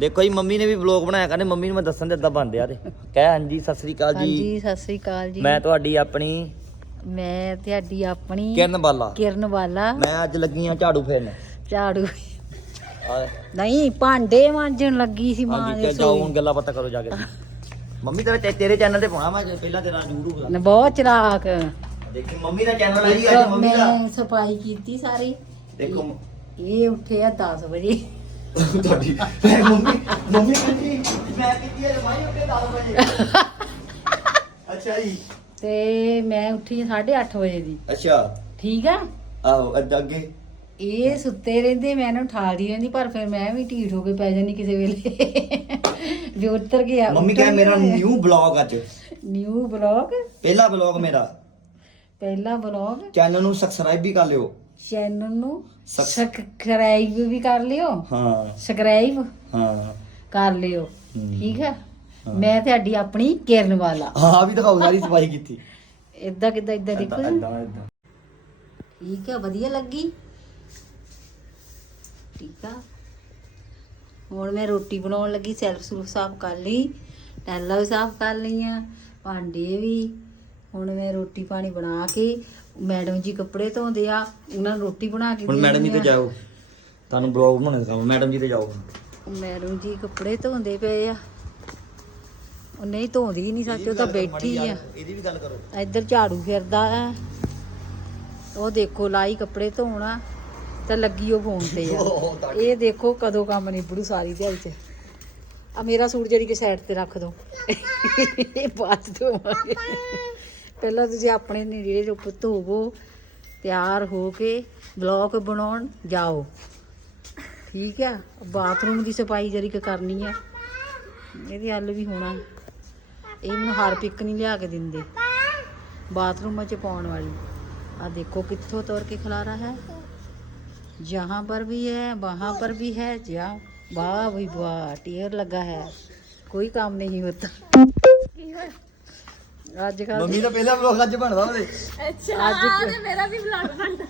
ਦੇਖੋ ਜੀ ਮੰਮੀ ਨੇ ਵੀ ਵਲੌਗ ਬਣਾਇਆ ਕਹਿੰਦੇ ਮੰਮੀ ਨੂੰ ਮੈਂ ਦੱਸਣ ਦੇ ਇਦਾਂ ਬਣਦੇ ਆ ਤੇ। ਕਹਿ ਹਾਂਜੀ ਸਤਿ ਸ੍ਰੀ ਅਕਾਲ ਜੀ। ਹਾਂਜੀ ਸਤਿ ਸ੍ਰੀ ਅਕਾਲ ਜੀ। ਮੈਂ ਤੁਹਾਡੀ ਆਪਣੀ ਮੈਂ ਤੁਹਾਡੀ ਆਪਣੀ ਕਿਰਨ ਬਾਲਾ ਕਿਰਨ ਵਾਲਾ ਮੈਂ ਅੱਜ ਲੱਗੀ ਆ ਝਾੜੂ ਫੇਰਨ। ਝਾੜੂ। ਆ। ਨਹੀਂ ਭਾਂਡੇ ਮਾਂਜਣ ਲੱਗੀ ਸੀ ਮਾਂ ਹਾਂਜੀ ਤੇ ਜਾਓ ਹੁਣ ਗੱਲਾਂ ਪਤਾ ਕਰੋ ਜਾ ਕੇ। ਮੰਮੀ ਤੇਰੇ ਤੇ- ਤੇਰੇ ਚੈਨਲ ਤੇ ਪਾਉਣਾ ਮੈਂ ਪਹਿਲਾਂ ਤੇਰਾ YouTube ਦਾ ਨੇ ਬਹੁਤ ਚਲਾਕ ਦੇਖੀ ਮੰਮੀ ਦਾ ਚੈਨਲ ਹੈ ਜੀ ਅੱਜ ਮੰਮੀ ਦਾ। ਮੈਂ ਸਫ਼ਾਈ ਕੀਤੀ ਸਾਰੀ। ਦੇਖੋ। ਇਹ ਉੱਠੇ ਆ 10 ਵਜੇ। ਤੁਹਾਡੀ ਮੈਂ ਮੰਮੀ ਮੰਮੀ ਕਹਿੰਦੀ ਮੈਂ ਕੀਤੀ ਹੈ ਮਾਈ ਉੱਤੇ 10 ਵਜੇ। ਅੱਛਾ ਜੀ। ਤੇ ਮੈਂ ਉੱਠੀ 8:30 ਵਜੇ ਦੀ। ਅੱਛਾ। ਠੀਕ ਆ? ਆਹੋ ਅੱਡ- ਅੱਗੇ। ਇਹ ਸੁੱਤੇ ਰਹਿੰਦੇ ਮੈਂ ਇਹਨੂੰ ਠਾਲਦੀ ਰਹਿੰਦੀ ਪਰ ਫਿਰ ਮੈਂ ਵੀ ਢੀਠ ਹੋ ਕੇ ਪੈ ਜਾਂਦੀ ਕਿਸੇ ਵੇਲੇ। ਵੀ ਉੱਤਰ ਗਿਆ ਮੰਮੀ ਕਹੇ ਮੇਰਾ ਨਿਊ ਬਲੌਗ ਅੱਜ। ਨਿਊ ਬਲੌਗ ਪਹਿਲਾ ਬਲੌਗ ਮੇਰਾ। ਪਹਿਲਾ ਬਲੌਗ ਚੈਨਲ ਨੂੰ ਸਬਸਕ੍ਰਾਈਬ ਵੀ ਕਰ ਲਿਓ। ਚੈਨਲ ਨੂੰ ਸਬ- ਸਬਸਕ੍ਰਾਈਬ ਵੀ ਕਰ ਲਿਓ ਹਾਂ। ਸਬਸਕ੍ਰਾਈਬ ਹਾਂ। ਕਰ ਲਿਓ ਹਮ। ਠੀਕ ਆ? ਮੈਂ ਤੁਹਾਡੀ ਆਪਣੀ ਕਿਰਨ ਵਾਲਾ ਹਾਂ ਵੀ ਦਿਖਾਓ ਸਾਰੀ ਸਫ਼ਾਈ ਕੀਤੀ। ਇਦਾਂ ਕਿਦਾਂ ਇਦਾਂ ਦੇਖੋ ਏਦਾਂ ਏਦਾਂ ਏਦਾਂ। ਠੀਕ ਆ ਵਧੀਆ ਲੱਗੀ। ਠੀਕ ਆ। ਹੁਣ ਮੈਂ ਰੋਟੀ ਬਣਾਉਣ ਲੱਗੀ ਸੈਲਫ ਸੂਫ ਸਾਫ਼ ਕਰ ਲਈ ਟੈਲਾਂ ਵੀ ਸਾਫ਼ ਕਰ ਲਈਆਂ ਭਾਂਡੇ ਵੀ। ਹੁਣ ਮੈਂ ਰੋਟੀ ਪਾਣੀ ਬਣਾ ਕੇ ਮੈਡਮ ਜੀ ਕੱਪੜੇ ਧੋਂਦੇ ਆ ਉਹਨਾਂ ਨੂੰ ਰੋਟੀ ਬਣਾ ਕੇ ਹੁਣ ਦੇ ਮੈਡਮ ਜੀ ਤੇ ਦਿੰਦੀ ਆ। ਜਾਓ। ਤੁਹਾਨੂੰ ਬਲੌਗ ਬਣਾਉਣਾ ਦਿਖਾਓ ਮੈਡਮ ਜੀ ਤੇ ਜਾਓ। ਮੈਡਮ ਜੀ ਕੱਪੜੇ ਧੋਂਦੇ ਪਏ ਆ। ਉਹ ਨਹੀਂ ਧੋਂਦੀ ਨਹੀਂ ਸੱਚ ਉਹ ਤਾਂ ਬੈਠੀ ਆ। ਇਹਦੀ ਵੀ ਗੱਲ ਕਰੋ। ਇੱਧਰ ਝਾੜੂ ਫਿਰਦਾ ਆ। ਉਹ ਦੇਖੋ ਲਾਈ ਕੱਪੜੇ ਧੋਣਾ ਤੇ ਲੱਗੀ ਉਹ ਫੋਨ ਤੇ ਆ। ਇਹ ਦੇਖੋ ਕਦੋਂ ਕੰਮ ਨਿਬੜੂ ਸਾਰੀ ਦਿਹਾੜੀ ਚ। ਆ ਮੇਰਾ ਸੂਟ ਜਿਹੜੀ ਕਿ ਸਾਈਡ ਤੇ ਰੱਖ ਦੋ। ਇਹ ਬਾਅਦ ਧੋਵਾਂਗੇ। ਪਹਿਲਾਂ ਤੁਸੀਂ ਆਪਣੇ ਨੀੜੇ ਉੱਪਰ ਧੋਵੋ ਤਿਆਰ ਹੋ ਕੇ ਬਲੌਕ ਬਣਾਉਣ ਜਾਓ ਠੀਕ ਆ ਬਾਥਰੂਮ ਦੀ ਸਫਾਈ ਜਰੀ ਕੁ ਕਰਨੀ ਆ ਇਹਦੀ ਹੱਲ ਵੀ ਹੋਣਾ ਇਹ ਮੈਨੂੰ ਹਾਰਪਿਕ ਨਹੀਂ ਲਿਆ ਕੇ ਦਿੰਦੇ ਬਾਥਰੂਮ 'ਚ ਪਾਉਣ ਵਾਲੀ ਆ ਦੇਖੋ ਕਿੱਥੋਂ ਤੋੜ ਕੇ ਖਿਲਾਰਾ ਹੈ ਜਹਾਂ ਪਰ ਵੀ ਹੈ ਵਹਾਂ पर भी है जहाँ वाह भाई वाह टेयर लगा है कोई काम नहीं होता ਅੱਜ ਕੱਲ ਮੰਮੀ ਦਾ ਪਹਿਲਾ ਬਲੌਗ ਅੱਜ ਬਣਦਾ ਉਹਦੇ। ਅੱਜ ਮੇਰਾ ਵੀ ਵਲੌਗ ਬਣਦਾ।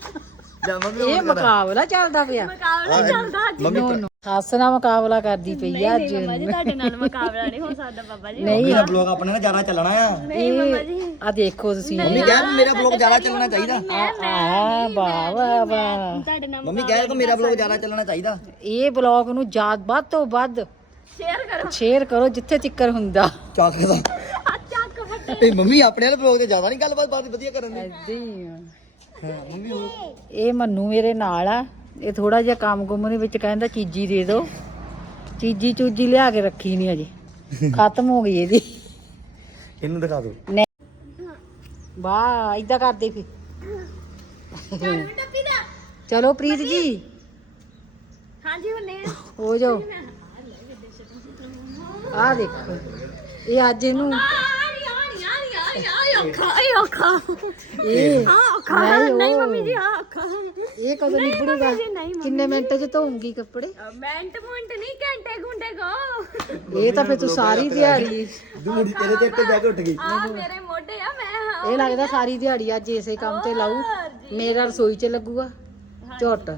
ਜਾ ਮੰਮੀ ਇਹ ਮੁਕਾਬਲਾ ਚੱਲਦਾ ਪਿਆ। ਮੁਕਾਬਲਾ ਚੱਲਦਾ ਅੱਜ। Mummy no no. ਸੱਸ ਨਾਲ ਮੁਕਾਬਲਾ ਕਰਦੀ ਪਈ ਆ ਅੱਜ। ਮੰਮਾ ਜੀ ਤੁਹਾਡੇ ਨਾਲ ਮੁਕਾਬਲਾ ਨਹੀਂ ਹੋ ਸਕਦਾ ਬਾਬਾ ਜੀ। ਮੰਮੀ ਦਾ ਬਲੌਗ ਆਪਣੇ ਨਾਲ ਜ਼ਿਆਦਾ ਚੱਲਣਾ ਆ। ਇਹ ਆ ਦੇਖੋ ਤੁਸੀਂ। ਮੰਮੀ ਕਹਿ ਮੇਰਾ ਬਲੌਗ ਜ਼ਿਆਦਾ ਚੱਲਣਾ ਚਾਹੀਦਾ। ਆ ਵਾਹ ਵਾਹ ਵਾਹ। ਤੁਹਾਡੇ ਨਾਲ ਮੰਮੀ ਕਹਿ ਕਿ ਮੇਰਾ ਬਲੌਗ ਜ਼ਿਆਦਾ ਚੱਲਣਾ ਚਾਹੀਦਾ। ਇਹ ਬਲੌਗ ਨੂੰ ਜ਼ਿਆਦਾ ਵੱਧ ਤੋਂ ਵੱਧ ਸ਼ੇਅਰ ਕਰੋ। ਸ਼ੇਅਰ ਕਰੋ ਜਿੱਥੇ ਤਿੱਕਰ ਹੁੰਦਾ। ਚੱਕ ਦਾ। ਤੇ ਮੰਮੀ ਆਪਣੇ ਵਾਲੇ ਬਲੌਗ ਤੇ ਜ਼ਿਆਦਾ ਨਹੀਂ ਗੱਲਬਾਤ ਬਾਤ ਵਧੀਆ ਕਰਨ ਦੀ। ਐਦਾਂ ਹੀ ਆ। ਹਾਂ ਮੰਮੀ ਉਹ ਇਹ ਮੰਨੂ ਮੇਰੇ ਨਾਲ ਆ। ਇਹ ਥੋੜਾ ਜਿਹਾ ਕੰਮ ਗੁੰਮ ਦੇ ਵਿੱਚ ਕਹਿੰਦਾ ਚੀਜੀ ਦੇ ਦਿਓ ਚੀਜੀ ਚੂਜੀ ਲਿਆ ਕੇ ਰੱਖੀ ਨਹੀਂ ਅਜੇ। ਖਤਮ ਹੋ ਗਈ ਇਹਦੀ। ਇਹਨੂੰ ਦਿਖਾ ਦਿਓ। ਨੇ ਵਾਹ ਇਦਾਂ ਕਰਦੇ ਦਾ ਚਲੋ ਪ੍ਰੀਤ ਜੀ। ਹਾਂਜੀ ਹੁੰਨੇ ਹੋ ਜਾਓ। ਆ ਦੇਖੋ। ਇਹ ਅੱਜ ਇਹਨੂੰ ਔਖਾ ਇਹ ਔਖਾ ਇਹ ਹਾਂ ਔਖਾ ਨਹੀਂ, ਨਹੀਂ ਉਹ- ਮੰਮੀ ਜੀ ਹਾਂ ਔਖਾ ਇਹ ਕਦੋਂ ਨਿਬੜੂਗਾ? ਜੀ, ਨਹੀਂ ਮੰਮੀ ਕਿੰਨੇ ਮਿੰਟ ਚ ਧੋਉਂਗੀ ਕੱਪੜੇ? ਮਿੰਟ ਮੁੰਟ ਨਹੀਂ ਘੰਟੇ ਘੁੰਟੇ ਕੋ ਇਹ ਤਾਂ ਫਿਰ ਤੂੰ ਸਾਰੀ ਦਿਹਾੜੀ ਦੂੜੀ ਤੇਰੇ ਤੇ ਉੱਤੇ ਬਹਿ ਕੇ ਉੱਠ ਗਈ। ਆ ਮੇਰੇ ਮੋਢੇ ਆ ਮੈਂ ਇਹ ਲੱਗਦਾ ਸਾਰੀ ਦਿਹਾੜੀ ਅੱਜ ਇਸੇ ਕੰਮ ਤੇ ਲਾਊ। ਮੇਰਾ ਰਸੋਈ 'ਚ ਲੱਗੂਗਾ। ਝੁੱਟ।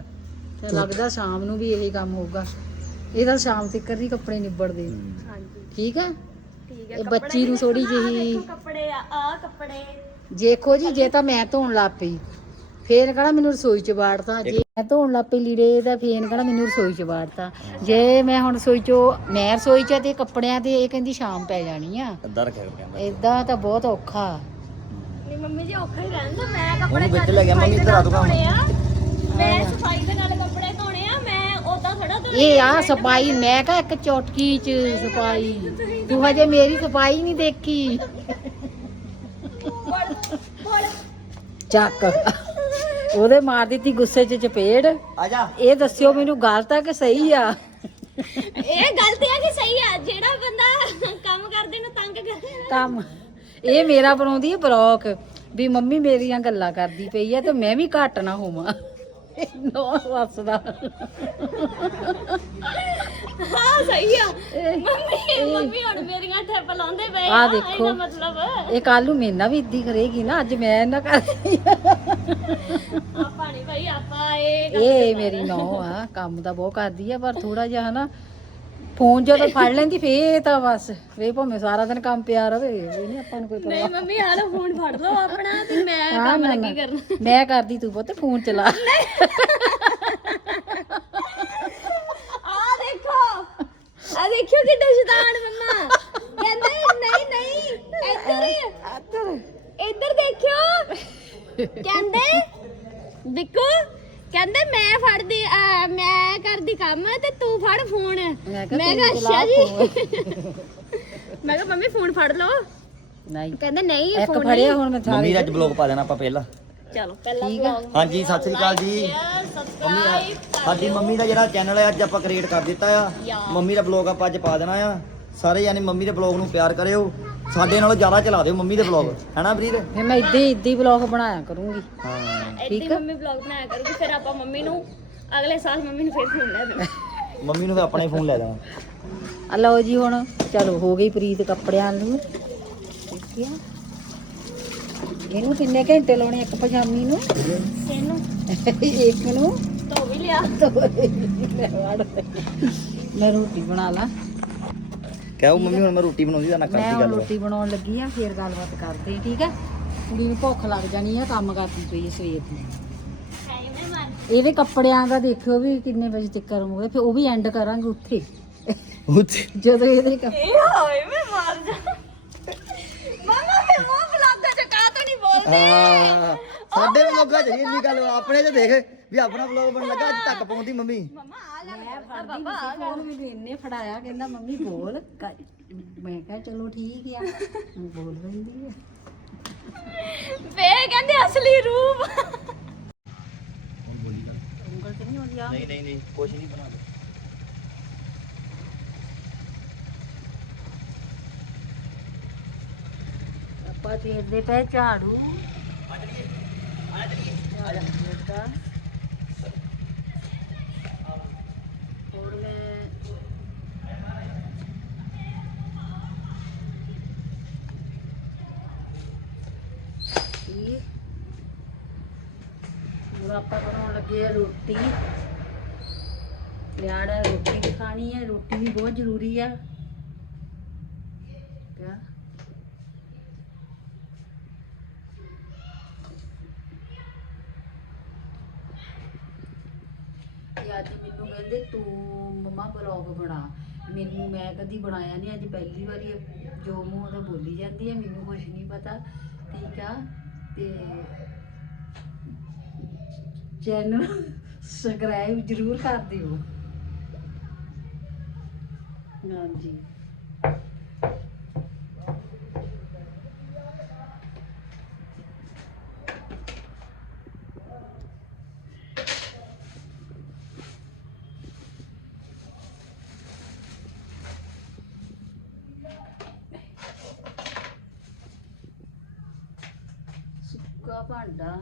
ਤੇ ਲੱਗਦਾ ਸ਼ਾਮ ਨੂੰ ਵੀ ਇਹੀ ਕੰਮ ਹੋਊਗਾ। ਇਹਦਾ ਸ਼ਾਮ ਤੱਕ ਹੀ ਕੱਪੜੇ ਨਿਬੜਦੇ। ਹਾਂਜੀ। ਠੀਕ ਹੈ? ਠੀਕ ਹੈ ਇਹ ਬੱਚੀ ਨੂੰ ਥੋੜੀ ਜਿਹੀ ਦੇਖੋ ਕੱਪੜੇ ਆ ਆ ਕੱਪੜੇ। ਦੇਖੋ ਜੀ ਜੇ ਤਾਂ ਮੈਂ ਧੋਣ ਲੱਗ ਪਈ ਫੇਰ ਕਹਣਾ ਮੈਨੂੰ ਰਸੋਈ 'ਚ ਵਾੜਤਾ? ਜੇ ਮੈਂ ਧੋਣ ਲੱਗ ਪਈ ਲੀੜੇ ਤਾਂ ਫੇਰ ਕਹਣਾ ਮੈਨੂੰ ਰਸੋਈ 'ਚ ਵਾੜਤਾ? ਜੇ ਮੈਂ ਹੁਣ ਰਸੋਈ 'ਚੋਂ ਮੈਂ ਰਸੋਈ 'ਚ ਆ ਤੇ ਕੱਪੜਿਆਂ ਤੇ ਇਹ ਕਹਿੰਦੀ ਸ਼ਾਮ ਪੈ ਜਾਣੀ ਆ। ਅੱਧਾ ਰੱਖਿਆ ਕਰ ਕਹਿੰਦਾ। ਇਦਾਂ ਤਾਂ ਬਹੁਤ ਔਖਾ। ਨਹੀਂ ਮੰਮੀ ਜੀ ਔਖਾ ਹੀ ਰਹਿੰਦਾ। ਮੈਂ ਕੱਪੜੇ ਉਹਨੂੰ ਵਿੱਚ ਲੈ ਗਿਆ, ਮੰਮੀ ਇੱਧਰ ਆ। ਮੈਂ ਸਫ਼ਾਈ ਦੇ ਨਾਲ ਕੱਪੜੇ ਉਦਾਂ ਥੋੜਾ ਇਹ ਆ ਸਫ਼ਾਈ ਮੈਂ ਕਹਾ ਇੱਕ ਚੋਟਕੀ ਚ ਸਫ਼ਾਈ ਤੂੰ ਹਜੇ ਮੇਰੀ ਸਫ਼ਾਈ ਨਹੀਂ ਦੇਖੀ। ਚੱਕ। ਉਹਦੇ ਮਾਰ ਦਿੱਤੀ ਗੁੱਸੇ ਚ ਚਪੇੜ। ਆ ਜਾ। ਇਹ ਦੱਸਿਓ ਮੈਨੂੰ ਗਲਤ ਆ ਕਿ ਸਹੀ ਆ? ਇਹ ਗਲਤੀ ਆ ਕਿ ਸਹੀ ਆ? ਜਿਹੜਾ ਬੰਦਾ ਕੰਮ ਕਰਦੇ ਨੂੰ ਤੰਗ ਕਰੇ ਕੰਮ। ਇਹ ਮੇਰਾ ਬਣਾਉਂਦੀ ਹੈ ਬਲੌਕ ਵੀ ਮੰਮੀ ਮੇਰੀਆਂ ਗੱਲਾਂ ਕਰਦੀ ਪਈ ਆ ਤੇ ਮੈਂ ਵੀ ਘੱਟ ਨਾ ਹੋਵਾਂ। ਨੋ ਵਸਦਾ। ਹਾਂ ਸਹੀ ਆ। ਮੰਮੀ ਮੰਮੀ ਹੁਣ ਮੇਰੀਆਂ ਠੇਪ ਲਾਉਂਦੇ ਪਏ ਆਹ ਆ ਦੇਖੋ। ਇਹਦਾ ਮਤਲਬ। ਇਹ ਕੱਲ ਨੂੰ ਮੇਰੇ ਨਾਲ ਵੀ ਇੱਦੀ ਕਰੇਗੀ ਨਾ ਅੱਜ ਮੈਂ ਨਾ ਕਰਦੀ ਆਪਾਂ ਨਹੀਂ ਭਾਈ ਆਪਾਂ ਇਹ ਇਹ ਮੇਰੀ ਨੌ ਆ ਕੰਮ ਤਾਂ ਬਹੁਤ ਕਰਦੀ ਆ ਪਰ ਥੋੜਾ ਜਿਹਾ ਹਨਾ ਫੋਨ ਜਦੋਂ ਫੜ ਲੈਂਦੀ ਫੇਰ ਤਾਂ ਬਸ ਫੇਰ ਭਾਵੇਂ ਸਾਰਾ ਦਿਨ ਕੰਮ ਪਿਆ ਰਵੇ ਇਹ ਨਹੀਂ ਆਪਾਂ ਨੂੰ ਕੋਈ ਨਹੀਂ ਮੰਮੀ ਆਹ ਲਓ ਫੋਨ ਫੜ ਲਓ ਆਪਣਾ ਤੇ ਮੈਂ ਕੰਮ ਲੱਗੀ। ਕਰਨ। ਮੈਂ ਕਰਦੀ ਤੂੰ ਪੁੱਤ ਫੋਨ ਚਲਾ ਆ ਦੇਖੋ ਆ ਦੇਖਿਓ ਕਿੱਡਾ ਸ਼ੈਤਾਨ ਮੰਮਾ ਕਹਿੰਦੇ ਨਹੀਂ ਨਹੀਂ ਇੱਧਰ ਇੱਧਰ ਦੇਖਿਓ ਕਹਿੰਦੇ ਬਿੱਕੂ ਕਹਿੰਦੇ ਮੈਂ ਫੜਦੀ ਆ, ਮੈਂ ਕਰਦੀ ਕੰਮ ਤੇ ਤੂੰ ਫੜ ਫੋਨ ਮੈਂ ਮੈਂ ਕਿਹਾ ਜੀ। ਮੈਂ ਕਿਹਾ ਮੰਮੀ ਫੋਨ ਫੜ ਲਓ। ਨਹੀਂ। ਕਹਿੰਦੇ ਨਹੀਂ ਇੱਕ ਫੋਨ ਫੜਿਆ ਹੁਣ ਮੈਂ ਮੰਮੀ ਦਾ ਅੱਜ ਬਲੌਗ ਪਾ ਦੇਣਾ ਆਪਾਂ ਪਹਿਲਾਂ। ਚਲੋ ਪਹਿਲਾਂ vlog ਹਾਂਜੀ ਸਤਿ ਸ੍ਰੀ ਅਕਾਲ ਜੀ। ਸਬਸਕ੍ਰਾਈਬ ਸਾਡੀ ਮੰਮੀ ਦਾ ਜਿਹੜਾ ਚੈਨਲ ਹੈ ਅੱਜ ਆਪਾਂ ਕ੍ਰੀਏਟ ਕਰ ਦਿੱਤਾ ਆ। ਮੰਮੀ ਦਾ ਬਲੌਗ ਆਪਾਂ ਅੱਜ ਪਾ ਦੇਣਾ ਆ। ਸਾਰੇ ਯਾਨੀ ਮੰਮੀ ਦੇ ਬਲੌਗ ਨੂੰ ਪਿਆਰ ਕਰਿਓ। ਸਾਡੇ ਨਾਲੋਂ ਜ਼ਿਆਦਾ ਚਲਾ ਦਿਓ ਮੰਮੀ ਦੇ ਬਲੌਗ ਹੈਨਾ ਵੀਰ ਫੇਰ ਮੈਂ ਇੱਦਾਂ ਹੀ ਇੱਦਾਂ ਹੀ ਵਲੌਗ ਬਣਾਇਆ ਕਰੂੰਗੀ। ਹਾਂ। ਠੀਕ ਆ। ਮੰਮੀ ਵਲੌਗ ਬਣਾਇਆ ਕਰੂਗੀ ਫਿਰ ਆਪਾਂ ਮੰਮੀ ਨੂੰ ਅਗਲੇ ਸਾਲ ਮੰਮੀ ਨੂੰ ਫਿਰ ਫੋਨ ਲੈ ਦੇਣਾ। ਮੰਮੀ ਨੂੰ ਫਿਰ ਆਪਣਾ ਹੀ ਫੋਨ ਲੈ ਦੇਵਾਂ ਆ ਲਓ ਜੀ ਹੁਣ ਚਲੋ ਹੋ ਗਈ ਪ੍ਰੀਤ ਕੱਪੜਿਆਂ ਨੂੰ। ਇਹਨੂੰ ਕਿੰਨੇ ਘੰਟੇ ਲਾਉਣੇ ਇੱਕ ਪਜਾਮੀ ਨੂੰ? ਇੱਕ ਨੂੰ? ਧੋ ਵੀ ਲਿਆ। ਮੈਂ ਰੋਟੀ ਬਣਾ ਲਾ। ਕਹੋ ਮੰਮੀ ਹੁਣ ਮੈਂ ਰੋਟੀ ਬਣਾਉਂਦੀ ਤਾਂ ਨਾ ਮੈਂ ਕਰਦੀ ਹੁਣ ਗੱਲ। ਰੋਟੀ ਬਣਾਉਣ ਲੱਗੀ ਆ ਫੇਰ ਗੱਲਬਾਤ ਕਰਦੇ ਆ ਠੀਕ ਆ? ਕੁੜੀ ਨੂੰ ਭੁੱਖ ਲੱਗ ਜਾਣੀ ਆ ਕੰਮ ਕਰਦੀ ਪਈ ਆ ਸਵੇਰ ਦੀ। ਮੈਂ ਮਰ ਇਹਦੇ ਕੱਪੜਿਆਂ ਦਾ ਦੇਖਿਓ ਵੀ ਕਿੰਨੇ ਵਜੇ ਤੱਕ ਹੋਵੇ ਫਿਰ ਉਹ ਵੀ ਐਂਡ ਕਰਾਂਗੇ ਉੱਥੇ। ਉੱਥੇ? ਜਦੋਂ ਇਹਦੇ ਕੱਪ- ਇਹ ਹਾਏ ਮੈਂ ਮਰ ਜਾ। ਮਮਾ ਮੈਂ ਮੂੰਹ ਬੁਲਾਦਾ ਚ ਕਾ ਤੋਂ ਨਹੀਂ ਬੋਲਦੇ? ਹਾਂ ਸਾਡੇ ਵਲੋਗਾਂ ਚ ਨੀ ਇੰਨੀ ਗੱਲ ਆਪਣੇ ਚ ਦੇਖ ਵੀ ਆਪਣਾ ਵਲੋਗ ਬਣ ਲੱਗਾ ਅੱਜ ਤੱਕ ਪਹੁੰਚਦੀ ਮੰਮੀ। ਮਮਾ ਆ ਲੈ ਮੈਂ ਫੜਦੀ ਨਹੀਂ ਫੋਨ ਮੈਨੂੰ ਇੰਨੇ ਫੜਾਇਆ ਕਹਿੰਦਾ ਮੰਮੀ ਬੋਲ ਕ- ਮੈਂ ਕਿਹਾ ਚਲੋ ਠੀਕ ਆ। ਹੁਣ ਬੋਲ ਲੈਂਦੀ ਆ। ਵੇ ਕਹਿੰਦੇ ਅਸਲੀ ਰੂਪ। ਉਂਗਲ ਤੇ ਨਹੀਂ ਆਉਂਦੀ ਆ ਨਹੀਂ ਨਹੀਂ ਨਹੀਂ ਕੁਝ ਨਹੀਂ ਬਣਾ ਦੇ ਆਪਾਂ ਫੇਰਦੇ ਪਏ ਝਾੜੂ ਝਾੜੂ ਫੇਰਦਾ। ਹੋਰ ਮੈਂ ਇਹ ਹੁਣ ਆਪਾਂ ਬਣਾਉਣ ਲੱਗੇ ਆ ਰੋਟੀ ਨਿਆਣਾ ਰੋਟੀ ਵੀ ਖਾਣੀ ਹੈ ਰੋਟੀ ਵੀ ਬਹੁਤ ਜ਼ਰੂਰੀ ਆ। ਕਿਆ? ਅੱਜ ਮੈਨੂੰ ਕਹਿੰਦੇ ਤੂੰ ਮਮਾ ਬਲੌਗ ਬਣਾ। ਮੈਨੂੰ, ਮੈਂ ਕਦੀ ਬਣਾਇਆ ਨਹੀਂ ਅੱਜ ਪਹਿਲੀ ਵਾਰੀ ਜੋ ਮੂੰਹ ਉਹਦਾ ਬੋਲੀ ਜਾਂਦੀ ਹੈ ਮੈਨੂੰ ਕੁਝ ਨਹੀਂ ਪਤਾ। ਠੀਕ ਆ? ਤੇ ਚੈਨਲ ਸਬਸਕ੍ਰਾਈਬ ਜ਼ਰੂਰ ਕਰ ਦਿਓ। ਹਾਂਜੀ। ਸੁੱਕਾ ਭਾਂਡਾ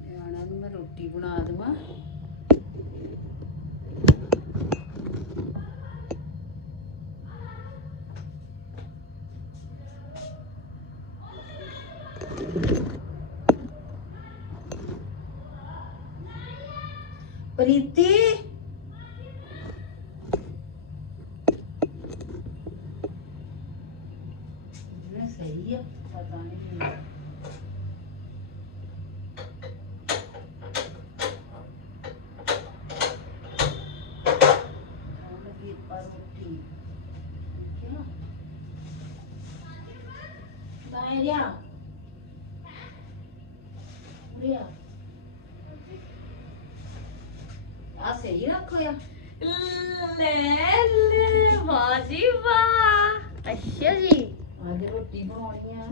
ਨਿਆਣਿਆਂ ਨੂੰ ਮੈਂ ਰੋਟੀ ਬਣਾ ਦੇਵਾਂ। ਪ੍ਰੀਤੀ ਇਹ ਸਹੀ ਆ ਪਤਾ ਨਹੀਂ ਮੈਨੂੰ। ਖਾਣ ਲੱਗੀ ਆਪਾਂ ਰੋਟੀ ਠੀਕ ਆ ਬਾਹਰ ਆ ਉਰੇ ਆ ਆ ਸਹੀ ਰੱਖੋ ਆ ਲੈ ਲੈ ਵਾਹ ਜੀ ਵਾਹ ਅੱਛਾ ਜੀ ਅੱਜ ਰੋਟੀ ਬਣਾਉਣੀ ਆ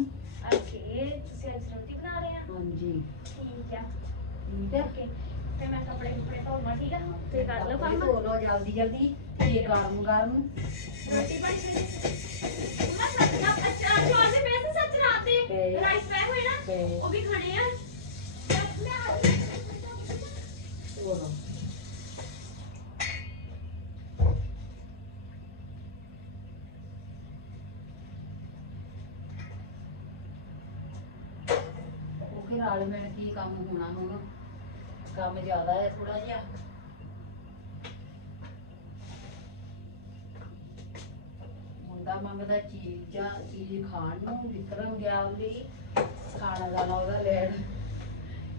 ਓਕੇ ਤੁਸੀਂ ਅੱਜ ਰੋਟੀ ਬਣਾ ਰਹੇ ਆ ਹਾਂਜੀ। ਠੀਕ ਆ। ਠੀਕ ਹੈ ਓਕੇ ਤੇ ਮੈਂ ਕੱਪੜੇ ਕੁਪੜੇ ਧੋਵਾਂ ਠੀਕ ਆ? ਤੇ ਕਰ ਲਓ ਕੰਮ। ਧੋ ਲਓ ਜਲਦੀ ਜਲਦੀ। ਤੇ ਗਰਮ ਗਰਮ। ਰੋਟੀ ਬਣ ਗਈ ਮੈਂ ਸੱਚ ਨਾ ਅੱਛਾ ਅੱਜ ਵਾਲੇ ਮੈਂ ਤਾਂ ਸੱਚ ਰਾਤੇ ਪਏ। ਰਾਈਸ ਪੈ ਹੋਏ ਨਾ ਪਏ। ਉਹ ਵੀ ਖਾਣੇ ਆ। ਧੋ ਲਓ ਨਾਲ ਮਿਲ ਕੀ ਕੰਮ ਹੋਣਾ ਹੁਣ? ਕੰਮ ਜ਼ਿਆਦਾ ਹੈ ਥੋੜਾ ਜਿਹਾ। ਮੁੰਡਾ ਮੰਗਦਾ ਚੀਜ਼ਾਂ, ਚੀਜ਼ ਖਾਣ ਨੂੰ, ਵਿਕਰਮ ਗਿਆ ਉਹਦੀ। ਖਾਣਾ ਦਾਣਾ ਉਹਦਾ ਲੈਣ।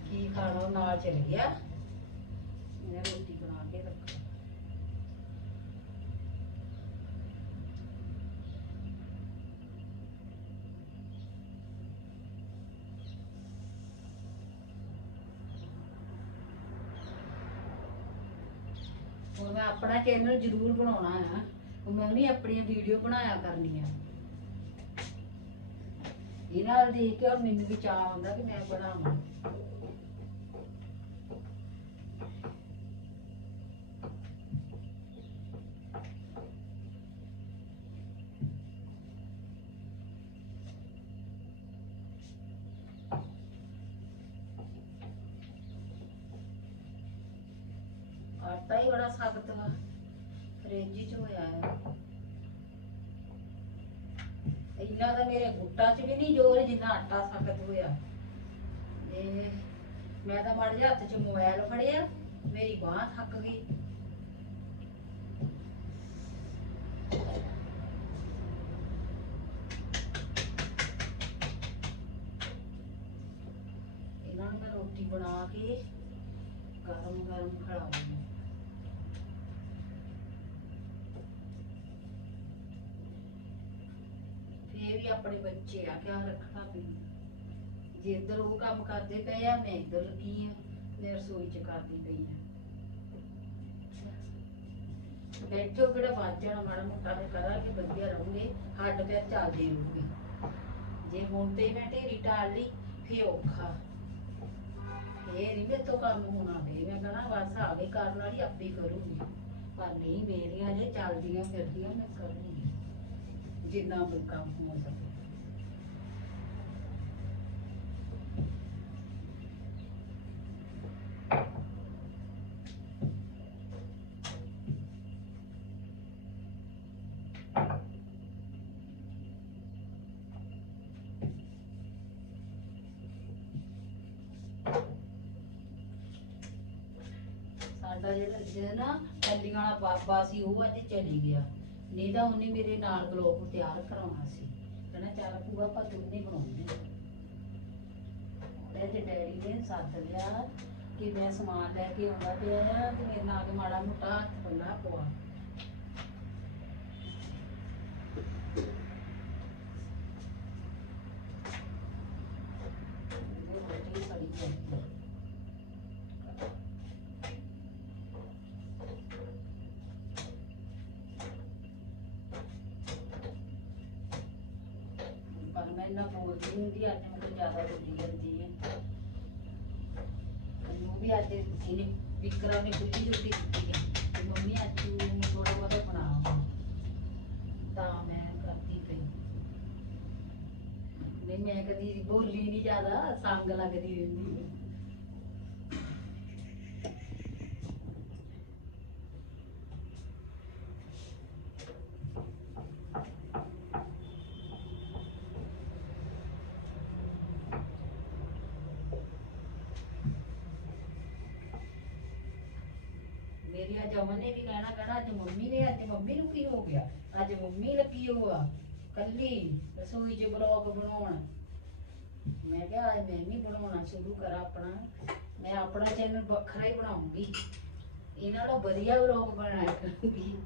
ਕੀ ਖਾਣਾ, ਉਹ ਨਾਲ ਚਲ ਗਿਆ। ਮੈਂ ਰੋਟੀ ਬਣਾ ਕੇ ਰੱਖਾਂ ਹੁਣ ਮੈਂ ਆਪਣਾ ਚੈਨਲ ਜ਼ਰੂਰ ਬਣਾਉਣਾ ਆ। ਹੁਣ ਮੈਂ ਵੀ ਆਪਣੀਆਂ ਵੀਡੀਓ ਬਣਾਇਆ ਕਰਨੀਆਂ। ਇਹਨਾਂ ਨਾਲ ਦੇਖ ਕੇ ਹੁਣ ਮੈਨੂੰ ਵੀ ਚਾਹ ਆਉਂਦਾ ਕਿ ਮੈਂ ਬਣਾਵਾਂ। ਆਟਾ ਹੀ ਬੜਾ ਸਖਤ ਵਾ। ਫ੍ਰਿਜ ਚ ਹੋਇਆ ਹੈ। ਇੰਨਾ ਤਾਂ ਮੇਰੇ ਗੁੱਟਾਂ 'ਚ ਵੀ ਨਹੀਂ ਜ਼ੋਰ ਜਿੰਨਾ ਆਟਾ ਸਖਤ ਹੋਇਆ। ਤੇ ਮੈਂ ਤਾਂ ਮੜ ਹੱਥ 'ਚ ਮੋਬਾਈਲ ਫੜਿਆ, ਮੇਰੀ ਬਾਹ ਥੱਕ ਗਈ ਇਹਨਾਂ ਨੂੰ ਮੈਂ ਰੋਟੀ ਬਣਾ ਕੇ ਗਰਮ ਗਰਮ ਖਿਲਾਉਂਗੀ ਫੇਰ ਵੀ ਆਪਣੇ ਬੱਚੇ ਆ ਕਿਆ ਰੱਖਣਾ ਪੈਂਦਾ ਜੇ ਇੱਧਰ ਉਹ ਕੰਮ ਕਰਦੇ ਪਏ ਆ, ਮੈਂ ਇੱਧਰ ਲੱਗੀ ਆ, ਮੈਂ ਰਸੋਈ ਚ ਕਰਦੀ ਪਈ ਆ। ਬੈਠੋ, ਕਿਹੜਾ ਵੱਜ ਜਾਣਾ, ਮਾੜਾ ਮੋਟਾ ਤੇ ਕਰਾਂਗੇ ਵਧੀਆ ਰਹੂਗੇ, ਹੱਡ ਪੈਰ ਚੱਲਦੇ ਰਹੂਗੇ। ਜੇ ਹੁਣ ਤੇ ਮੈਂ ਢੇਰੀ ਟਾਲ ਲਈ, ਫੇਰ ਔਖਾ। ਇਹ ਨਹੀਂ ਮੇਰੇ ਤੋਂ ਕੰਮ ਹੋਣਾ ਫੇ ਮੈਂ ਕਹਣਾ, ਬਸ ਆ ਗਈ ਕਰਨ ਵਾਲੀ, ਆਪੇ ਕਰੂਗੀ। ਪਰ ਨਹੀਂ, ਮੇਰੀਆਂ ਜੇ ਚੱਲਦੀਆਂ ਫਿਰਦੀਆਂ, ਮੈਂ ਕਰੂੰਗੀ ਜਿੰਨਾ ਮੇਰੇ ਕੰਮ ਹੋ ਸਕੇ। ਸਾਡਾ ਜਿਹੜਾ ਜਿਹੜਾ ਨਾ ਟੱਲੀਆਂ ਵਾਲਾ ਬਾਬਾ ਸੀ, ਉਹ ਅੱਜ ਚਲੀ ਗਿਆ। ਨਹੀਂ ਤਾਂ ਉਹਨੇ ਮੇਰੇ ਨਾਲ ਬਲੌਗ ਤਿਆਰ ਕਰਾਉਣਾ ਸੀ। ਕਹਿੰਦਾ, ਚੱਲ ਪੂਆ ਆਪਾਂ ਦੋਨੇ ਬਣਾਉਂਦੇ ਉਹਦੇ ਤੇ ਡੈਡੀ ਨੇ ਸੱਦ ਲਿਆ ਕਿ ਮੈਂ ਸਮਾਨ ਲੈ ਕੇ ਆਉਂਦਾ ਪਿਆ ਤੇ ਮੇਰੇ ਨਾਲ ਮਾੜਾ ਮੋਟਾ ਹੱਥ ਪੱਲਾ ਪਵਾ ਉਹ ਰੋਟੀ ਸੜੀ ਜਾਂਦੀ ਹੈ ਪਰ ਮੈਂ ਇੰਨਾ ਬੋਲਦੀ ਹੁੰਦੀ ਅੱਜ ਮੈਨੂੰ ਜ਼ਿਆਦਾ ਬੋਲੀ ਜਾਂਦੀ ਹੈ ਮੈਨੂੰ ਵੀ ਅੱਜ ਇਹਨੇ ਵਿਕਰਮ ਨੇ ਖੁੱਲੀ ਜੁੱਤੀ ਦਿੱਤੀ ਹੈ ਕਿ ਮੰਮੀ ਅੱਜ ਤੂੰ ਥੋੜਾ ਬਹੁਤਾ ਬਣਾ ਤਾਂ ਮੈਂ ਕਰਦੀ ਪਈ। ਨਹੀਂ, ਮੈਂ ਕਦੀ ਬੋਲੀ ਨਹੀਂ ਜ਼ਿਆਦਾ, ਸੰਗ ਲੱਗਦੀ ਰਹਿੰਦੀ ਹੈ ਮੇਰੀ ਅੱਜ ਅਮਨ ਨੇ ਵੀ ਕਹਿਣਾ ਕਹਿਣਾ ਅੱਜ ਮੰਮੀ ਨੇ ਅੱਜ ਮੰਮੀ ਨੂੰ ਕੀ ਹੋ ਗਿਆ ਅੱਜ ਮੰਮੀ ਲੱਗੀ ਹੋਆ ਕੱਲੀ ਰਸੋਈ 'ਚ ਬਲੌਗ ਬਣਾਉਣ। ਮੈਂ ਕਿਹਾ ਅੱਜ ਮੈਂ ਵੀ ਬਣਾਉਣਾ ਸ਼ੁਰੂ ਕਰਾਂ ਆਪਣਾ। ਮੈਂ ਆਪਣਾ ਚੈਨਲ ਵੱਖਰਾ ਹੀ ਬਣਾਉਂਗੀ। ਇਹਨਾਂ ਨਾਲੋਂ ਵਧੀਆ ਬਲੌਗ ਬਣਾਇਆ ਕਰੂੰਗੀ।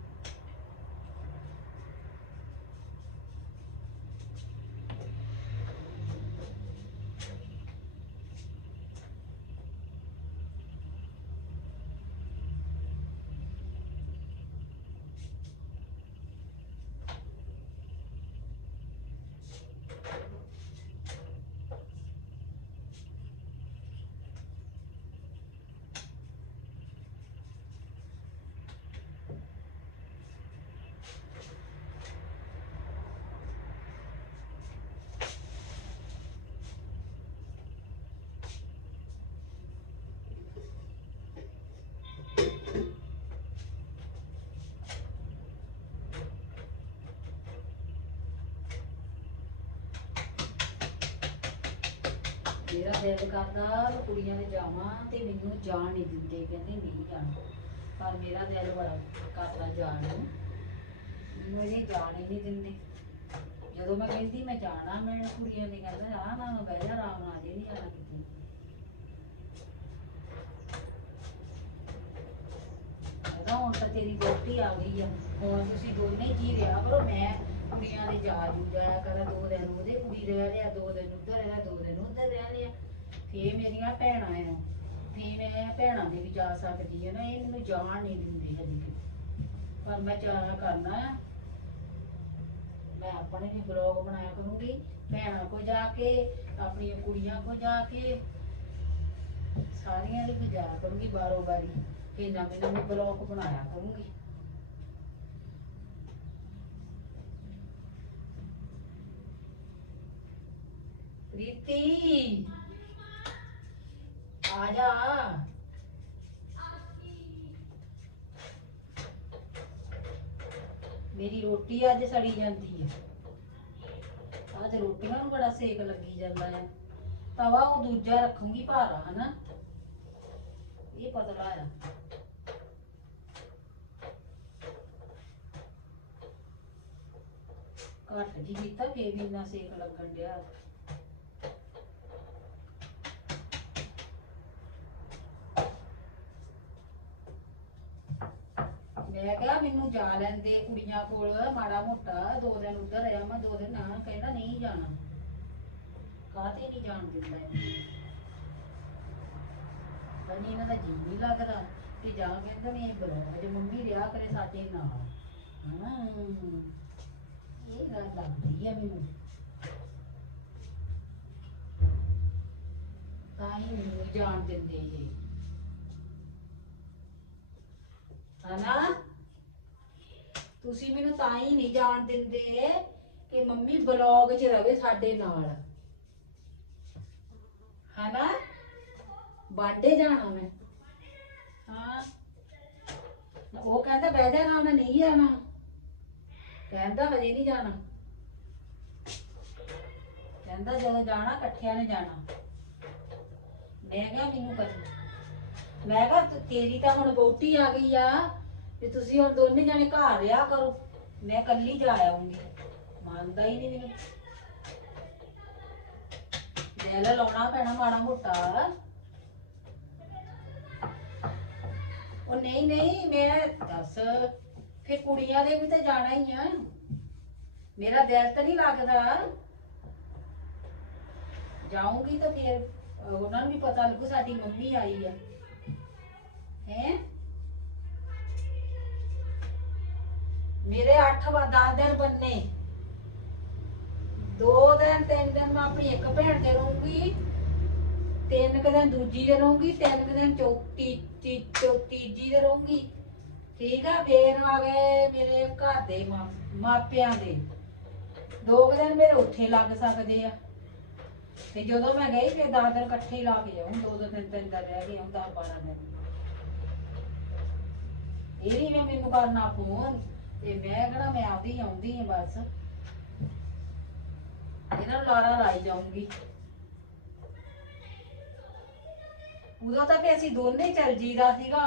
ਮੇਰਾ ਦਿਲ ਕਰਦਾ ਕੁੜੀਆਂ ਦੇ ਜਾਵਾਂ ਤੇ ਮੈਨੂੰ ਜਾਣ ਨਹੀਂ ਦਿੰਦੇ, ਕਹਿੰਦੇ ਨਹੀਂ ਜਾਣਾ। ਪਰ ਮੇਰਾ ਦਿਲ ਬੜਾ ਕਰਦਾ ਜਾਣ ਨੂੰ। ਮੈਨੂੰ ਇਹ ਜਾਣ ਹੀ ਨਹੀਂ ਦਿੰਦੇ। ਜਦੋਂ ਮੈਂ ਕਹਿੰਦੀ ਮੈਂ ਜਾਣਾ ਮੈਂ ਕੁੜੀਆਂ ਨੇ ਕਹਿੰਦਾ ਆ ਨਾ ਬਹਿ ਜਾ, ਆਰਾਮ ਨਾਲ, ਜੇ ਨਹੀਂ ਜਾਣਾ ਕਿਤੇ। ਕਹਿੰਦਾ, ਹੁਣ ਤਾਂ ਤੇਰੀ ਗਲਤੀ ਆ ਗਈ ਆ। ਹੁਣ ਤੁਸੀਂ ਦੋਨੇ ਜੀ ਰਿਹਾ ਕਰੋ, ਮੈਂ ਕੁੜੀਆਂ ਦੇ ਜਾ ਜੂ ਜਾਇਆ ਕਰ ਦੋ ਦਿਨ ਉਹਦੇ ਕੁੜੀ ਰਹਿ ਲਿਆ ਦੋ ਦਿਨ ਉੱਧਰ ਰਹਿ ਦੋ ਦਿਨ ਉੱਧਰ ਰਹਿ ਲਿਆ ਫੇ ਮੇਰੀਆਂ ਭੈਣਾਂ ਆ ਫੇ ਮੈਂ ਭੈਣਾਂ ਦੇ ਵੀ ਜਾ ਸਕਦੀ ਆ ਨਾ, ਇਹ ਮੈਨੂੰ ਜਾਣ ਨਹੀਂ ਦਿੰਦੇ ਹਜੇ ਕਿਤੇ। ਪਰ ਮੈਂ ਜਾਣਾ ਕਰਨਾ ਆ, ਮੈਂ ਆਪਣੇ ਵੀ ਬਲੌਗ ਬਣਾਇਆ ਕਰੂੰਗੀ, ਭੈਣਾਂ ਕੋ ਜਾ ਕੇ, ਆਪਣੀਆਂ ਕੁੜੀਆਂ ਕੋ ਜਾ ਕੇ, ਸਾਰੀਆਂ ਲਈ ਜਾਇਆ ਕਰੂੰਗੀ ਬਾਰੋ ਬਾਰੀ ਤੇ ਨਵੇਂ ਬਲੌਗ ਬਣਾਇਆ ਕਰੂੰਗੀ। ਪ੍ਰੀਤੀ। ਆ ਜਾ। ਮੇਰੀ ਰੋਟੀ ਅੱਜ ਸੜੀ ਜਾਂਦੀ ਹੈ ਅੱਜ ਰੋਟੀਆਂ ਨੂੰ ਬੜਾ ਸੇਕ ਲੱਗੀ ਜਾਂਦਾ ਹੈ ਤਵਾ ਉਹ ਦੂਜਾ ਰੱਖੂੰਗੀ ਭਾਰਾ, ਹਨਾ? ਇਹ ਪਤਲਾ ਆ। ਘੱਟ ਜੀ ਕੀਤਾ, ਫੇਰ ਵੀ ਇੰਨਾ ਸੇਕ ਲੱਗਣ ਡਿਆ। ਮੈਂ ਕਿਹਾ ਮੈਨੂੰ ਜਾ ਲੈਂਦੇ ਕੁੜੀਆਂ ਕੋਲ, ਮਾੜਾ ਮੋਟਾ, ਦੋ ਦਿਨ ਉੱਧਰ ਰਿਹਾ ਮੈਂ, ਦੋ ਦਿਨ ਨਾ, ਕਹਿੰਦਾ ਨਹੀਂ ਜਾਣਾ। ਕਾਹਤੇ ਨਹੀਂ ਜਾਣ ਦਿੰਦਾ ਇਹ? ਬਣੀ ਇਹਨਾਂ ਦਾ ਜੀ ਨਹੀਂ ਲੱਗਦਾ ਤੇ ਜਾ ਕਹਿੰਦਾ ਨਹੀਂ ਬਰੋ ਜੇ ਮੰਮੀ ਰਿਆ ਕਰੇ ਸਾਡੇ ਨਾਲ। ਹਾਂ ਇਹ ਗੱਲ ਲੱਗਦੀ ਆ ਮੈਨੂੰ। ਤਾਂ ਹੀ ਮੈਨੂੰ ਜਾਣ ਦਿੰਦੇ ਇਹ। ਹਨਾ? ਤੁਸੀਂ ਮੈਨੂੰ ਤਾਂ ਹੀ ਨਹੀਂ ਜਾਣ ਦਿੰਦੇ ਕਿ ਮੰਮੀ ਬਲੌਗ 'ਚ ਰਵੇ ਸਾਡੇ ਨਾਲ। ਹਨਾ? ਬਾਂਡੇ ਜਾਣਾ ਮੈਂ। ਹਾਂ। ਉਹ ਕਹਿੰਦਾ ਬਹਿ ਜਾ ਨਾ ਮੈਂ ਨਹੀਂ ਜਾਣਾ। ਕਹਿੰਦਾ ਹਜੇ ਨਹੀਂ ਜਾਣਾ। ਕਹਿੰਦਾ ਜਦੋਂ ਜਾਣਾ, ਇਕੱਠਿਆਂ ਨੇ ਜਾਣਾ। ਮੈਂ ਕਿਹਾ ਮੈਨੂੰ ਕਰ ਮੈਂ ਕਿਹਾ ਤੇਰੀ ਤਾਂ ਹੁਣ ਵੋਟੀ ਆ ਗਈ ਆ। ਤੇ ਤੁਸੀਂ ਹੁਣ ਦੋਨੇ ਜਾਣੇ ਘਰ ਰਿਹਾ ਕਰੋ। ਮੈਂ ਇਕੱਲੀ ਜਾ ਆਉਂਗੀ। ਮੰਨਦਾ ਹੀ ਨਹੀਂ ਮੈਨੂੰ। ਦਿਲ ਲਾਉਣਾ ਪੈਣਾ ਮਾੜਾ ਮੋਟਾ। ਉਹ ਨਹੀਂ ਨਹੀਂ, ਮੈਂ ਦੱਸ ਫੇ ਕੁੜੀਆਂ ਦੇ ਵੀ ਤੇ ਜਾਣਾ ਹੀ ਆ। ਮੇਰਾ ਦਿਲ ਤਾਂ ਨਹੀਂ ਲੱਗਦਾ। ਜਾਊਂਗੀ ਤਾਂ ਫਿਰ, ਉਹਨਾਂ ਨੂੰ ਵੀ ਪਤਾ ਲੱਗੂ, ਸਾਡੀ ਮੰਮੀ ਆਈ ਆ। ਹੈ? ਮੇਰੇ 8 ਵਾ 10 ਦਿਨ ਬੰਨੇ। ਦੋ ਦਿਨ, ਤਿੰਨ ਦਿਨ ਮੈਂ ਆਪਣੀ ਇੱਕ ਭੈਣ ਦੇ ਰਹੂੰਗੀ। ਤਿੰਨ ਕੁ ਦਿਨ ਦੂਜੀ ਦੇ ਰਹੂੰਗੀ, ਤਿੰਨ ਕੁ ਦਿਨ ਚੌਥੀ, ਤੀ- ਚੌ- ਤੀਜੀ ਦੇ ਰਹੂੰਗੀ। ਠੀਕ ਆ, ਫੇਰ ਆ ਗਏ ਮੇਰੇ ਘਰ ਦੇ ਮਾ- ਮਾਪਿਆਂ ਦੇ। ਦੋ ਕੁ ਦਿਨ ਮੇਰੇ ਉੱਥੇ ਲੱਗ ਸਕਦੇ ਆ। ਤੇ ਜਦੋਂ ਮੈਂ ਗਈ, ਫਿਰ 10 ਦਿਨ ਇਕੱਠੇ ਹੀ ਲਾ ਕੇ ਜਾਉਂ ਦੋ ਦੋ ਤਿੰਨ ਤਿੰਨ ਦਿਨ ਰਹਿ ਗਏ ਹੁਣ 10 12 ਦਿਨ। ਇਹ ਨਹੀਂ ਮੈਂ ਮੈਨੂੰ ਕਰਨਾ ਫੋਨ ਤੇ ਮੈਂ ਕਿਹੜਾ ਮੈਂ ਆਉਂਦੀ ਆਉਂਦੀ ਆ ਬਸ। ਇਹਨਾਂ ਨੂੰ ਲਾਰਾ ਲਾਈ ਜਾਊਂਗੀ। ਉਦੋਂ ਤਾਂ ਵੀ ਅਸੀਂ ਦੋਨੇ ਚੱਲ ਜੀਦਾ ਸੀਗਾ।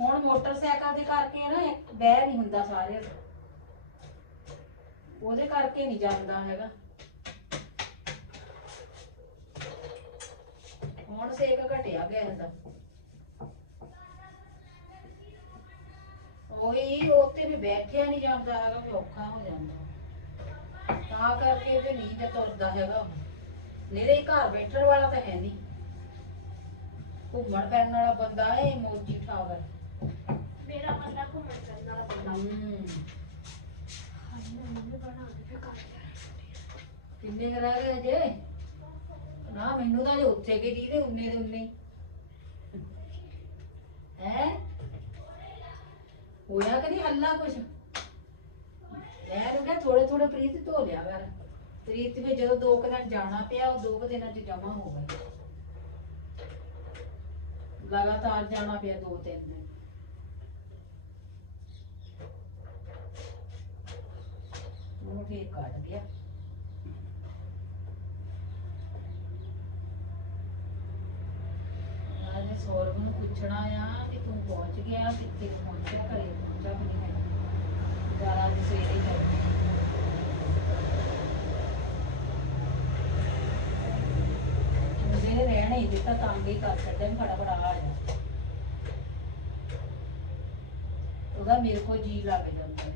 ਹੁਣ ਮੋਟਰਸਾਈਕਲ ਦੇ ਕਰਕੇ ਨਾ ਇੱਕ ਬਹਿ ਨਹੀਂ ਹੁੰਦਾ ਸਾਰੇ ਉਹਦੇ ਕਰਕੇ ਨਹੀਂ ਜਾਂਦਾ ਹੈਗਾ। ਹੁਣ ਸੇਕ ਘਟਿਆ ਗਿਆ ਦਾ ਉਹੀ ਉੱਤੇ ਵੀ ਬੈਠਿਆ ਨਹੀਂ ਜਾਂਦਾ ਹੈਗਾ ਵੀ ਔਖਾ ਹੋ ਜਾਂਦਾ। ਤਾਂ ਕਰਕੇ ਤੇ ਜੇ ਤੁਰਦਾ ਹੈਗਾ ਨੇੜੇ ਘਰ ਬੈਠਣ ਵਾਲਾ ਤਾਂ ਹੈ ਨਹੀਂ ਘੁੰਮਣ ਫਿਰਨ ਵਾਲਾ ਬੰਦਾ ਏ ਮੋਜੀ ਠਾਵਰ। ਮੇਰਾ ਬੰਦਾ ਘੁੰਮਣ ਫਿਰਨ ਵਾਲਾ ਬੰਦਾ। ਕੇ। ਕਰ ਕਿੰਨੇ ਕੁ ਰਹਿ ਗਏ ਅਜੇ ਨਾ ਮੈਨੂੰ ਤਾਂ ਜੇ ਉੱਥੇ ਗਈ ਤੇ ਉਨੇ ਦੇ ਉਨੇ ਹੈ? ਹੋਇਆ ਕਿ ਨਹੀਂ ਅੱਲਾ ਕੁਛ? ਮੈਂ ਤਾਂ ਥੋੜੇ ਥੋੜੇ ਪ੍ਰੀਤ ਧੋ ਲਿਆ ਕਰ। ਪ੍ਰੀਤ ਵੀ ਜਦੋਂ ਦੋ ਕੁ ਦਿਨ ਜਾਣਾ ਪਿਆ, ਉਹ ਦੋ ਕੁ ਦਿਨਾਂ ਚ ਜਮਾ ਹੋ ਗਏ ਲਗਾਤਾਰ ਜਾਣਾ ਪਿਆ ਦੋ ਤਿੰਨ ਦਿਨ। ਉਹ ਠੀਕ ਕੱਟ ਗਿਆ। ਸੌਰਵ ਨੂੰ ਪੁੱਛਣਾ ਆ ਕਿ ਤੂੰ ਪਹੁੰਚ ਗਿਆ, ਕਿੱਥੇ ਪਹੁੰਚਿਆ ਘਰੇ ਪਹੁੰਚਾ ਕਿ ਨਹੀਂ ਹੈ ਯਾਰ ਅੱਜ ਸਵੇਰੇ ਕਰਨੀ ਮੁझे ਰਹਿਣਾ ਹੀ ਦਿੱਤਾ ਤੰਗ ਹੀ ਕਰ ਛੱਡਿਆ ਵੀ ਫਟਾਫਟ ਆ ਜਾ। ਉਹਦਾ ਮੇਰੇ ਕੋਲ ਜੀ ਲੱਗ ਜਾਂਦਾ ਹੈ।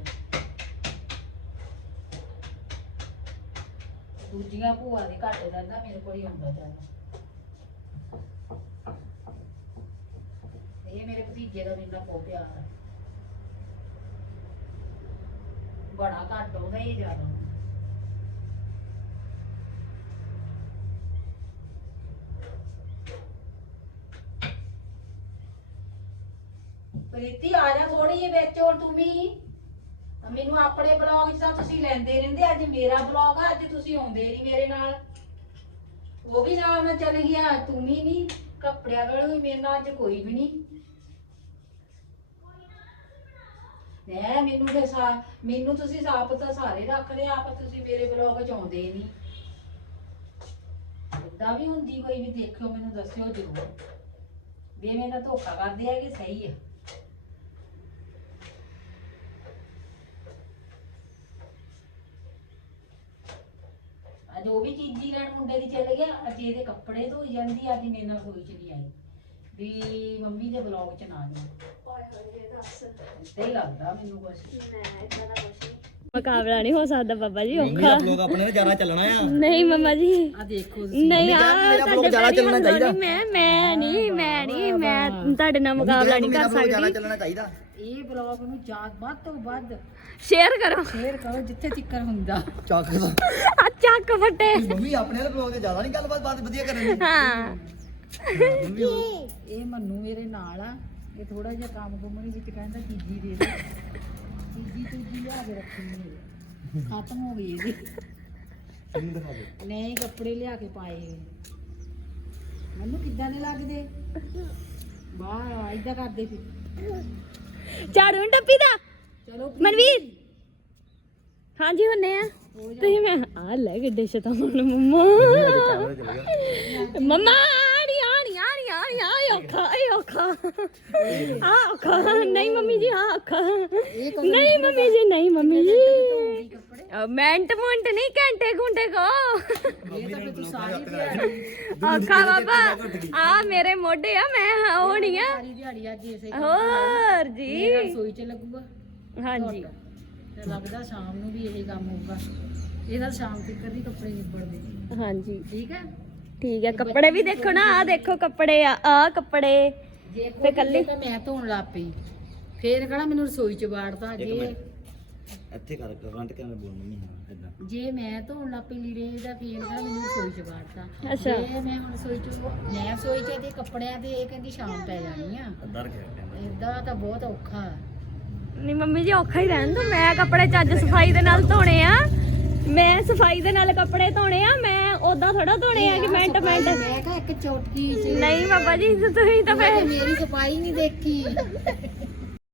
ਦੂਜੀਆਂ ਭੂਆ ਦੇ ਘੱਟ ਜਾਂਦਾ ਮੇਰੇ ਕੋਲ ਹੀ ਆਉਂਦਾ ਜਾਂਦਾ ਇਹ ਦਾ ਮੈਨੂੰ ਬਹੁਤ ਪਿਆਰ ਹੈ ਬੜਾ ਘੱਟ ਆਉਂਦਾ ਇਹ ਜ਼ਿਆਦਾ। ਪ੍ਰੀਤੀ, ਆ ਜਾ ਥੋੜੀ ਜਿਹੀ ਵਿੱਚ, ਹੁਣ ਤੂੰ ਵੀ। ਮੈਨੂੰ ਆਪਣੇ ਬਲੌਗ 'ਚ ਤਾਂ ਤੁਸੀਂ ਲੈਂਦੇ ਰਹਿੰਦੇ, ਅੱਜ ਮੇਰਾ ਬਲੌਗ ਆ, ਅੱਜ ਤੁਸੀਂ ਆਉਂਦੇ ਨਹੀਂ ਮੇਰੇ ਨਾਲ। ਉਹ ਵੀ ਨਾਲ ਨਾਲ ਚੱਲ ਗਿਆ, ਤੂੰ ਵੀ ਨਹੀਂ, ਕੱਪੜਿਆਂ ਵਾਲੇ ਵੀ ਮੇਰੇ ਨਾਲ ਅੱਜ ਕੋਈ ਵੀ ਨਹੀਂ। ਨੇ ਮੈਨੂੰ ਤੇ ਸਾ, ਮੈਨੂੰ ਤੁਸੀਂ ਸਾਪ ਤਾਂ ਸਾਰੇ ਰੱਖ ਲਿਆ ਆਪ ਤੁਸੀਂ ਮੇਰੇ ਬਲੌਗ 'ਚ ਆਉਂਦੇ ਨਹੀਂ। ਇਦਾਂ ਵੀ ਹੁੰਦੀ ਕੋਈ ਵੀ, ਦੇਖਿਓ, ਮੈਨੂੰ ਦੱਸਿਓ ਜ਼ਰੂਰ। ਵੀ ਇਹ ਮੇਰੇ ਧੋਖਾ ਕਰਦੇ ਆ ਕਿ ਸਹੀ ਹੈ ਅੱਜ ਉਹ ਵੀ ਚੀਜ਼ੀ ਲੈਣ ਮੁੰਡੇ ਦੀ ਚੱਲ ਗਿਆ, ਅੱਜ ਇਹਦੇ ਕੱਪੜੇ ਧੋਈ ਜਾਂਦੀ, ਅੱਜ ਮੇਰੇ ਨਾਲ ਕੋਈ ਚ ਨਹੀਂ ਆਈ। ਵੀ ਮੰਮੀ ਦੇ ਬਲੌਗ ਚ ਨਾ ਜਾ ਤੇ ਹੀ ਲੱਗਦਾ ਮੈਨੂੰ ਕੁਛ। ਮੁਕਾਬਲਾ ਨਹੀਂ ਹੋ ਸਕਦਾ ਬਾਬਾ ਜੀ ਮੰਮੀ ਦਾ ਬਲੌਗ ਆਪਣੇ ਨਾਲ ਜ਼ਿਆਦਾ ਚੱਲਣਾ ਆ। ਨਹੀਂ ਮਮਾ ਜੀ। ਆ ਦੇਖੋ ਨਹੀਂ ਆ ਮੇਰਾ ਤੁਹਾਡੇ ਜ਼ਿਆਦਾ ਪੈਰੀ ਚੱਲਣਾ ਹੱਥ ਚਾਹੀਦਾ। ਨਹੀਂ, ਮੈਂ ਮੈਂ ਨਹੀਂ ਮੈਂ ਨਹੀਂ ਮੈਂ ਤੁਹਾਡੇ ਨਾਲ ਮੁਕਾਬਲਾ ਨਹੀਂ ਕਰ ਜ਼ਿਆਦਾ ਸਕਦੀ। ਚੱਲਣਾ ਚਾਹੀਦਾ। ਇਹ ਬਲੌਗ ਨੂੰ ਜ਼ਿਆਦਾ ਵੱਧ ਤੋਂ ਵੱਧ ਸ਼ੇਅਰ ਕਰੋ। ਸ਼ੇਅਰ ਕਰੋ ਜਿੱਥੇ ਤਿੱਕਰ ਹੁੰਦਾ। ਚੱਕ ਦਾ ਆ ਚੱਕ ਫੱਟੇ। ਮੰਮੀ ਆਪਣੇ ਵਾਲੇ ਬਲੌਗ ਤੇ ਜ਼ਿਆਦਾ ਨਹੀਂ ਗੱਲਬਾਤ ਬਾਤ ਵਧੀਆ ਕਰਨ ਦੀ। ਹਾਂ। ਮੰਮੀ ਇਹ ਮੰਨੂ ਮੇਰੇ ਨਾਲ ਆ। ਇਹ ਥੋੜਾ ਜਿਹਾ ਕੰਮ ਗੁੰਮਣੀ ਵਿੱਚ ਕਹਿੰਦਾ ਚੀਜ਼ੀ ਦੇ ਦੇ। ਚੀਜ਼ੀ ਚੀਜ਼ੀ ਲਿਆ ਕੇ ਰੱਖੀ ਮੇਰੇ ਖਤਮ ਹੋ ਗਈ ਇਹਦੀ। ਇਹਨੂੰ ਦਿਖਾ ਦੇ। ਨਏ ਕੱਪੜੇ ਲਿਆ ਕੇ ਪਾਏ ਮੈਨੂੰ ਕਿੱਦਾਂ ਦੇ ਲੱਗਦੇ? ਵਾਹ ਇਦਾਂ ਕਰਦੇ ਸੀ ਝਾੜੂ ਟੱਪੀ ਦਾ? ਚਲੋ ਮਨਵੀਰ? ਹਾਂਜੀ ਹੁੰਨੇ ਆ। ਤੁਸੀਂ ਮੈਂ ਆ ਲੈ ਗੱਡੇ ਸ਼ਤਾਨ ਮੰਮਾ। ਮੰਮਾ! ਔਖਾ ਆਈ ਔਖਾ ਆ ਔਖਾ ਨਹੀਂ ਮੰਮੀ ਜੀ ਹਾਂ ਔਖਾ ਨਹੀਂ ਮੰਮੀ ਜੀ ਨਹੀਂ ਮੰਮੀ ਜੀ। ਅ, ਮਿੰਟ ਮੁੰਟ ਨਹੀਂ ਘੰਟੇ ਘੁੰਟੇ ਕੋ। ਇਹ ਔਖਾ ਬਾਬਾ ਆ ਮੇਰੇ ਮੋਢੇ ਆ ਮੈਂ ਉਹ ਨਹੀਂ ਆ। ਸਾਰੀ ਦਿਹਾੜੀ ਅੱਜ ਇਸੇ ਹੋਰ ਜੀ। ਰਸੋਈ 'ਚ ਲੱਗੂਗਾ। ਹਾਂਜੀ। ਤੇ ਲੱਗਦਾ ਸ਼ਾਮ ਨੂੰ ਵੀ ਇਹ ਕੰਮ ਹੋਊਗਾ। ਇਹਦਾ ਸ਼ਾਮ ਤੱਕ ਦੀ ਕੱਪੜੇ ਨਿਬੜਦੇ। ਹਾਂਜੀ। ਠੀਕ ਹੈ? ਠੀਕ ਹੈ ਕੱਪੜੇ ਵੀ ਦੇਖੋ ਨਾ ਆ ਦੇਖੋ ਕੱਪੜੇ ਆ ਆ ਕੱਪੜੇ। ਜੇ ਤੇ ਕੱਲੀ- ਤਾਂ ਮੈਂ ਧੋਣ ਲੱਗ ਪਈ। ਫੇਰ ਕਹਣਾ ਮੈਨੂੰ ਰਸੋਈ 'ਚ ਇੱਕ ਜੇ। ਮਿੰਟ। ਇੱਥੇ ਕਰ ਫਰੰਟ ਕੈਮਰਾ ਬੋਲ ਮੰਮੀ ਹਾਂ ਇਦਾਂ ਜੇ ਮੈਂ ਧੋਣ ਲੱਗ ਪਈ ਲੀੜੇ ਦਾ ਫੇਰ ਕਹਣਾ ਮੈਨੂੰ ਰਸੋਈ 'ਚ ਵਾੜਦਾ ਅੱਛਾ। ਜੇ ਮੈਂ ਹੁਣ ਰਸੋਈ 'ਚ ਮੈਂ ਰਸੋਈ 'ਚ ਤੇ ਕੱਪੜਿਆਂ ਤੇ ਇਹ ਕਹਿੰਦੀ ਸ਼ਾਮ ਪੈ ਜਾਣੀ ਆ। ਅੱਧਾ ਰੱਖਿਆ ਇਦਾਂ ਤਾਂ ਬਹੁਤ ਔਖਾ। ਨਹੀਂ ਮੰਮੀ ਜੀ ਔਖਾ ਹੀ ਰਹਿਣ ਦੋ ਮੈਂ ਕੱਪੜੇ ਚੱਜ ਸਫ਼ਾਈ ਦੇ ਨਾਲ ਧੋਣੇ ਆ। ਮੈਂ ਸਫ਼ਾਈ ਦੇ ਨਾਲ ਕੱਪੜੇ ਧੋਣੇ ਆ ਮੈਂ ਉਦਾਂ ਥੋੜਾ ਧੋਣੇ ਆ ਕਿ ਮਿੰਟ ਮਿੰਟ। ਮੈਂ ਕਿਹਾ ਇੱਕ ਚੋਟਕੀ 'ਚ। ਨਹੀਂ ਬਾਬਾ ਜੀ ਤੁਸੀਂ ਤਾਂ ਮੈਂ ਮੇਰੀ ਸਫ਼ਾਈ ਨਹੀਂ ਦੇਖੀ।